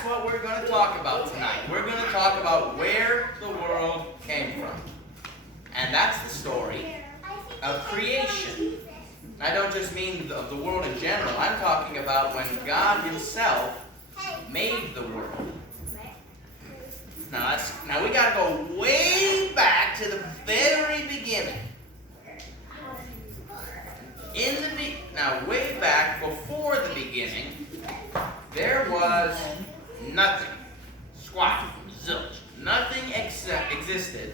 that's what we're going to talk about tonight. We're going to talk about where the world came from. And that's the story of creation. I don't just mean of the world in general. I'm talking about when God himself made the world. Now we got to go way back to the very beginning. Now, way back before the beginning, there was nothing. Squat, zilch. Nothing existed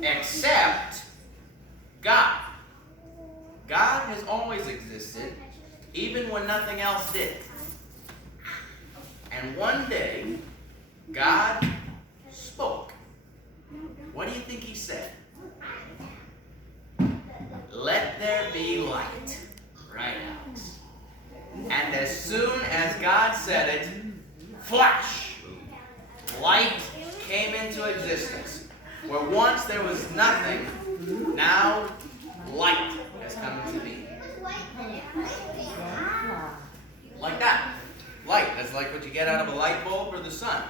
except God. God has always existed, even when nothing else did. And one day, God spoke. What do you think he said? Let there be light. Right, Alex? And as soon as God said it, flash! Light came into existence. Where once there was nothing, now light has come into being. Like that. Light. That's like what you get out of a light bulb or the sun.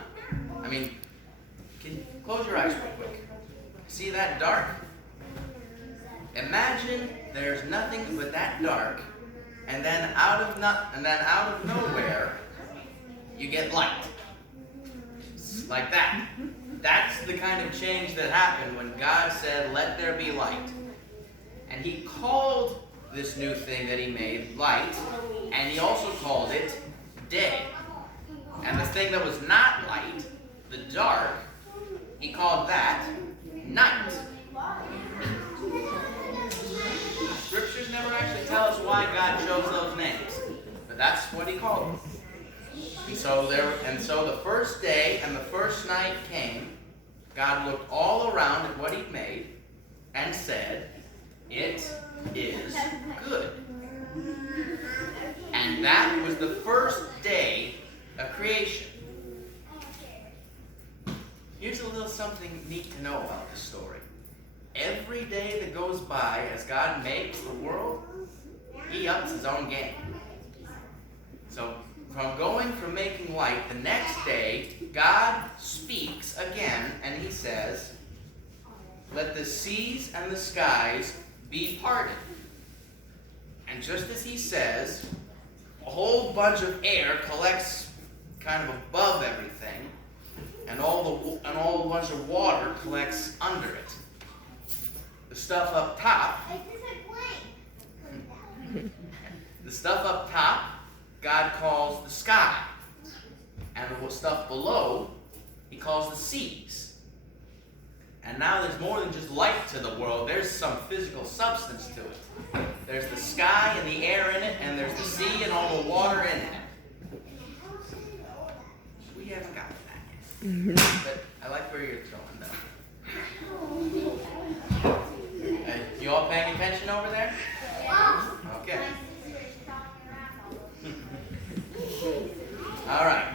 I mean, can you close your eyes real quick? See that dark? Imagine there's nothing but that dark, and then out of nowhere, you get light. Like that. That's the kind of change that happened when God said, "Let there be light." And he called this new thing that he made light, and he also called it day. And the thing that was not light, the dark, he called that night. Scriptures never actually tell us why God chose those names, but that's what he called them. And so the first day and the first night came. God looked all around at what he'd made and said, "It is good." And that was the first day of creation. Here's a little something neat to know about this story. Every day that goes by as God makes the world, he ups his own game. So from making light, the next day, God speaks again, and he says, "Let the seas and the skies be parted." And just as he says, a whole bunch of air collects kind of above everything, and all a bunch of water collects under it. The stuff up top, God calls the sky. And the stuff below, he calls the seas. And now there's more than just light to the world. There's some physical substance to it. There's the sky and the air in it, and there's the sea and all the water in it. We haven't gotten to that yet. But I like where you're going, though. You all paying attention over there? Okay. All right.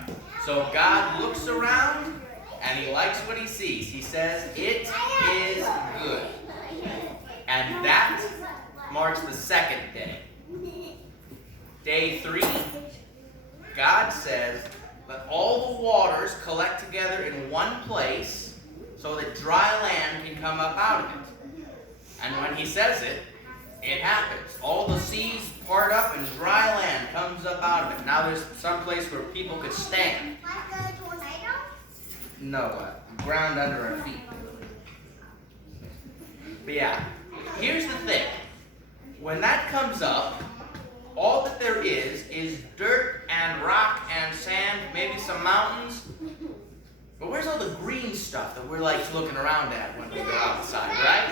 So God looks around and he likes what he sees. He says, "It is good." And that marks the second day. Day 3, God says, "Let all the waters collect together in one place so that dry land can come up out of it." And when he says it, it happens. All the seas part up and dry land comes up out of it. Now there's some place where people could stand. Like a tornado? No, ground under our feet. But yeah, here's the thing. When that comes up, all that there is dirt and rock and sand, maybe some mountains. But where's all the green stuff that we're like looking around at when we go outside, right?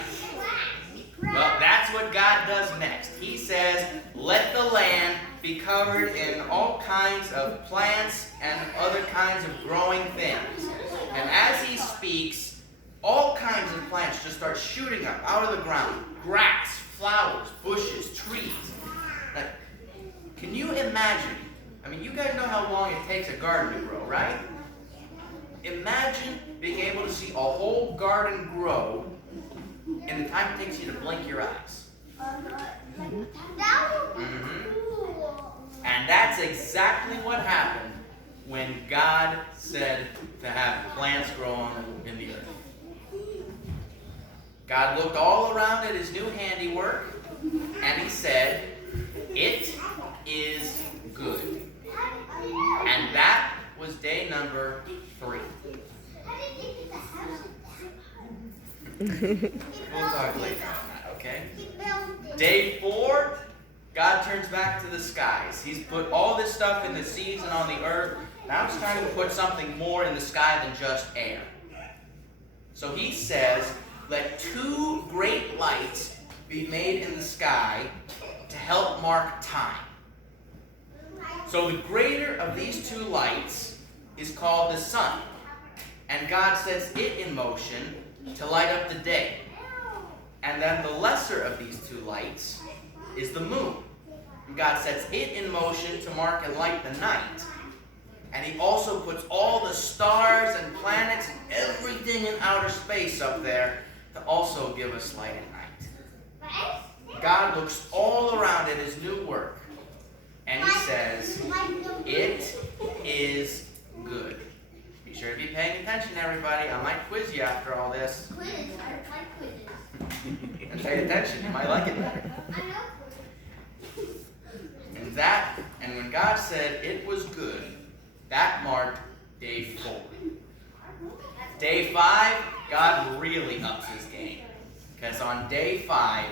Well, that's what God does next. He says, "Let the land be covered in all kinds of plants and other kinds of growing things." And as he speaks, all kinds of plants just start shooting up out of the ground. Grass, flowers, bushes, trees. Like, can you imagine? I mean, you guys know how long it takes a garden to grow, right? Imagine being able to see a whole garden grow in the time it takes you to blink your eyes. That would be cool. And that's exactly what happened when God said to have plants grow in the earth. God looked all around at his new handiwork, and he said, "It is good." And that was day number 3. We'll talk later on that, okay? Day 4, God turns back to the skies. He's put all this stuff in the seas and on the earth. Now he's trying to put something more in the sky than just air. So he says, let 2 great lights be made in the sky to help mark time. So the greater of these 2 lights is called the sun. And God sets it in motion to light up the day. And then the lesser of these 2 lights is the moon. And God sets it in motion to mark and light the night. And he also puts all the stars and planets and everything in outer space up there to also give us light at night. God looks all around at his new work, and he says, "It is good." Be sure to be paying attention, everybody. I might quiz you after all this. Quiz. I like quizzes. And pay attention. You might like it better. I know quizzes. And when God said it was good, that marked day 4. Day 5, God really ups his game. Because on day 5,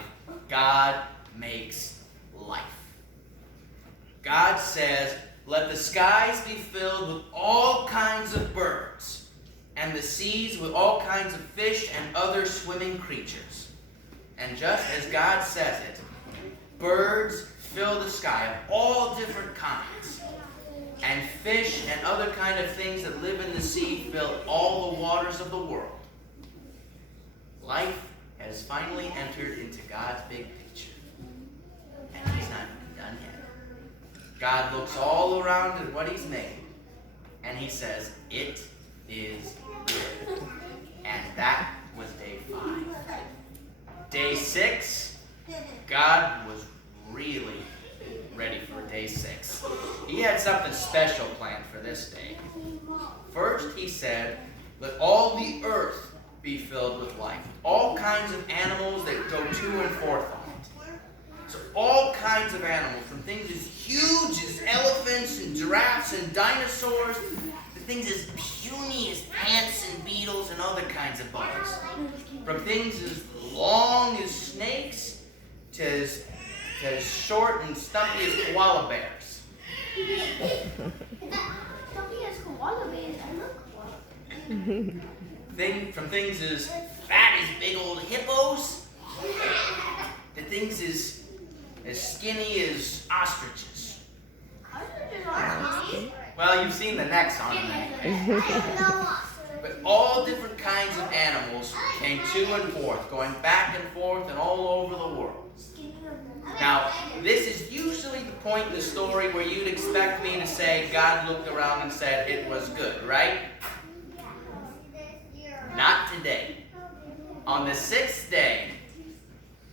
God makes life. God says, let the skies be filled with all kinds of birds, and the seas with all kinds of fish and other swimming creatures. And just as God says it, birds fill the sky of all different kinds. And fish and other kind of things that live in the sea fill all the waters of the world. Life has finally entered into God's big picture. And he's not done yet. God looks all around at what he's made, and he says, it is good. And that was day 5. Day 6, God was really ready for day 6. He had something special planned for this day. First, he said, let all the earth be filled with life. All kinds of animals that go to and forth on it. So all kinds of animals, from things as huge as elephants and giraffes and dinosaurs, to things as puny as ants and beetles and other kinds of bugs. From things as long as snakes to as short and stumpy as koala bears. Stumpy as koala bears. I love koala. From things as fat as big old hippos to things as skinny as ostriches. Ostriches are skinny. Well, you've seen the necks on them. I But all different kinds of animals came to and forth, going back and forth and all over the world. Now, this is usually the point in the story where you'd expect me to say God looked around and said it was good, right? Not today. On the 6th day,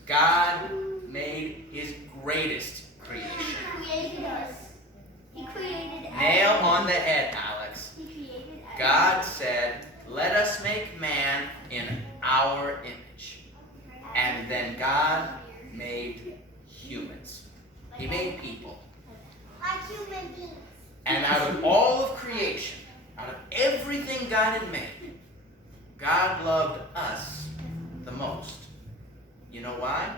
God made his greatest creation. He created us. He created us. Nail on the head, Alex. He created us. God said, let us make man in our image. And then God made humans. He made people. Like human beings. And out of all of creation, out of everything God had made, God loved us the most. You know why?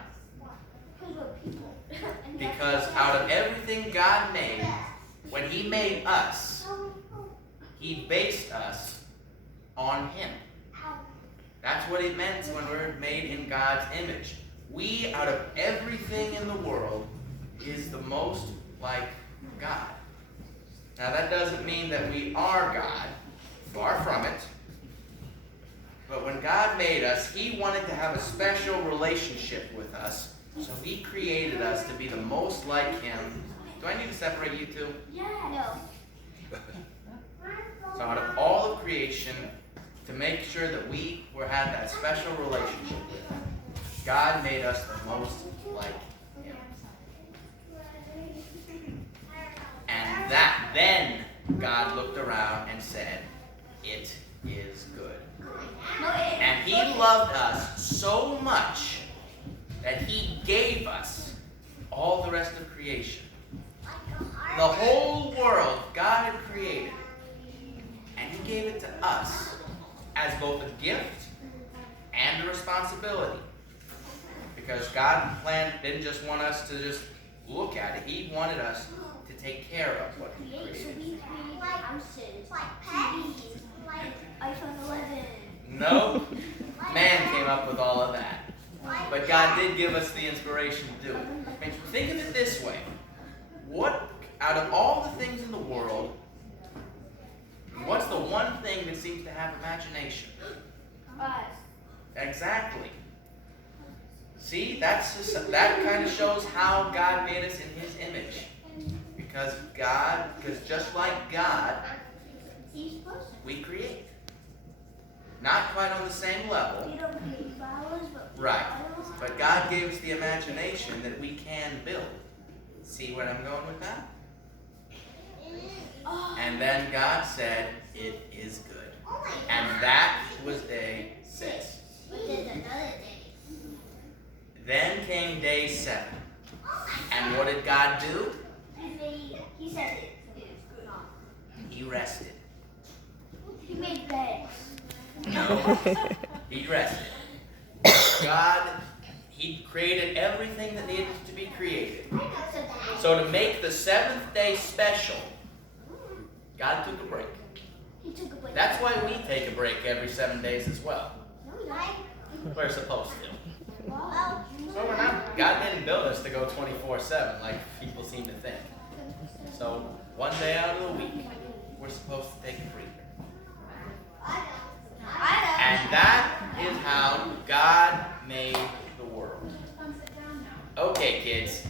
Because we're people. Because out of everything God made, when he made us, he based us on him. That's what it meant when we're made in God's image. We, out of everything in the world, is the most like God. Now that doesn't mean that we are God. Far from it. But when God made us, he wanted to have a special relationship with us. So he created us to be the most like him. Do I need to separate you two? Yeah. No. So out of all of creation, to make sure that we had that special relationship with him, God made us the most like him. And then God looked around and said, "It is good." No, it And He loved us so much that He gave us all the rest of creation. The whole world God had created, and He gave it to us as both a gift and a responsibility. Because God didn't just want us to just look at it. He wanted us to take care of what He So we created. create houses, like TVs, like iPhone 11. No, man came up with all of that. But God did give us the inspiration to do it. I mean, think of it this way. What, out of all the things in the world, what's the one thing that seems to have imagination? Us. Exactly. See, that kind of shows how God made us in His image. Because just like God, we create. Not quite on the same level. We don't create flowers, but Right. But God gave us the imagination that we can build. See where I'm going with that? And then God said, "It is good." And that was day 6. But there's another day. Then came day 7. And what did God do? He said it is good. He rested. He made beds. No. He rested. God, He created everything that needed to be created. So to make the 7th day special, God took a break. He took a break. That's why we take a break every 7 days as well. We're supposed to. Wow. So we're not. God didn't build us to go 24/7 like people seem to think. So one day out of the week, we're supposed to take a breather. And that is how God made the world. Okay, kids.